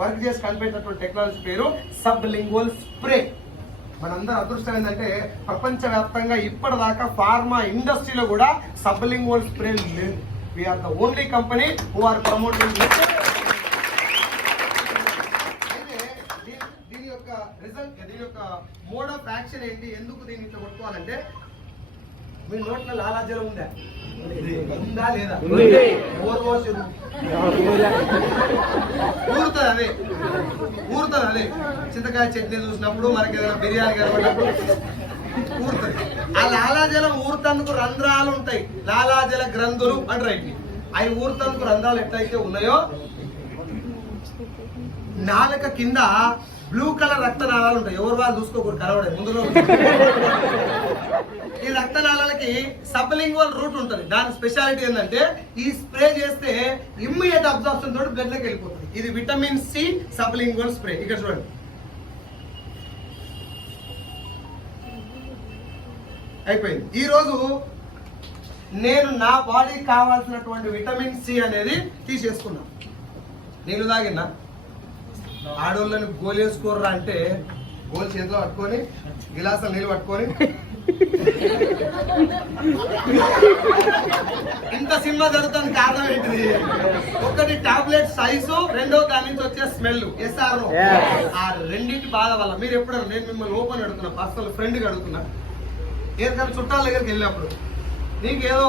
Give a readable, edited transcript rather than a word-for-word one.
Work చేసి కనిపెట్టినటువంటి technology పేరు సబ్లింగ్వల్ స్ప్రే. మనందరూ అదృష్టం ఏంటంటే ప్రపంచవ్యాప్తంగా ఇప్పటిదాకా ఫార్మా ఇండస్ట్రీలో కూడా సబ్లింగ్వల్ స్ప్రే లేదు. We are the only company who are promoting. దీని యొక్క రిజల్ట్, దీని యొక్క మోడ్ ఆఫ్ యాక్షన్ ఏంటి, ఎందుకు దీన్ని ఇట్లా కొట్టుకోవాలంటే, మీ నోట్లో లాలాజలం ఉందా ఉందా లేదా, ఊరుతుంది అదే చింతకాయ చట్నీ చూసినప్పుడు, మనకి ఏదైనా బిర్యానీ కనబడినప్పుడు ఊరుతుంది. ఆ లాలాజలం ఊరుతందుకు రంధ్రాలు ఉంటాయి, లాలాజల గ్రంథులు అంటారు. అవి ఊరుతందుకు రంధ్రాలు ఎట్లయితే ఉన్నాయో, నాలుక కింద బ్లూ కలర్ రక్తనాళాలు ఉంటాయి. ఎవరు వాళ్ళు చూసుకోకూడదు, కనబడే ముందులో. ఈ రక్తనాళాలకి సబ్లింగ్వల్ రూట్ ఉంటుంది. దాని స్పెషాలిటీ ఏంటంటే, ఈ స్ప్రే చేస్తే ఇమ్మీడియట్ అబ్జార్ప్షన్ తోటి బ్లడ్ లోకి వెళ్ళిపోతుంది. ఇది విటమిన్ సి సబ్లింగ్వల్ స్ప్రే. ఇక్కడ చూడండి, అయిపోయింది. ఈ రోజు నేను నా బాడీకి కావాల్సినటువంటి విటమిన్ సి అనేది తీసేసుకున్నా. నీళ్ళు తాగినా, ఆడోళ్ళని గోలు వేసుకోర్రా అంటే గోలు చేతిలో పట్టుకొని గిలాసం నీళ్ళు పట్టుకొని ఇంత సినిమా జరుగుతుంది. కారణం ఏంటిది? ఒకటి టాబ్లెట్ సైజు, రెండో దాని నుంచి వచ్చే స్మెల్. ఎస్ఆర్ ఆ రెండింటి బాధ వల్ల మీరు ఎప్పుడన్నా, నేను మిమ్మల్ని ఓపెన్ అడుగుతున్నా, పర్సనల్ ఫ్రెండ్గా అడుగుతున్నా, ఏదైనా చుట్టాల దగ్గరికి వెళ్ళినప్పుడు నీకేదో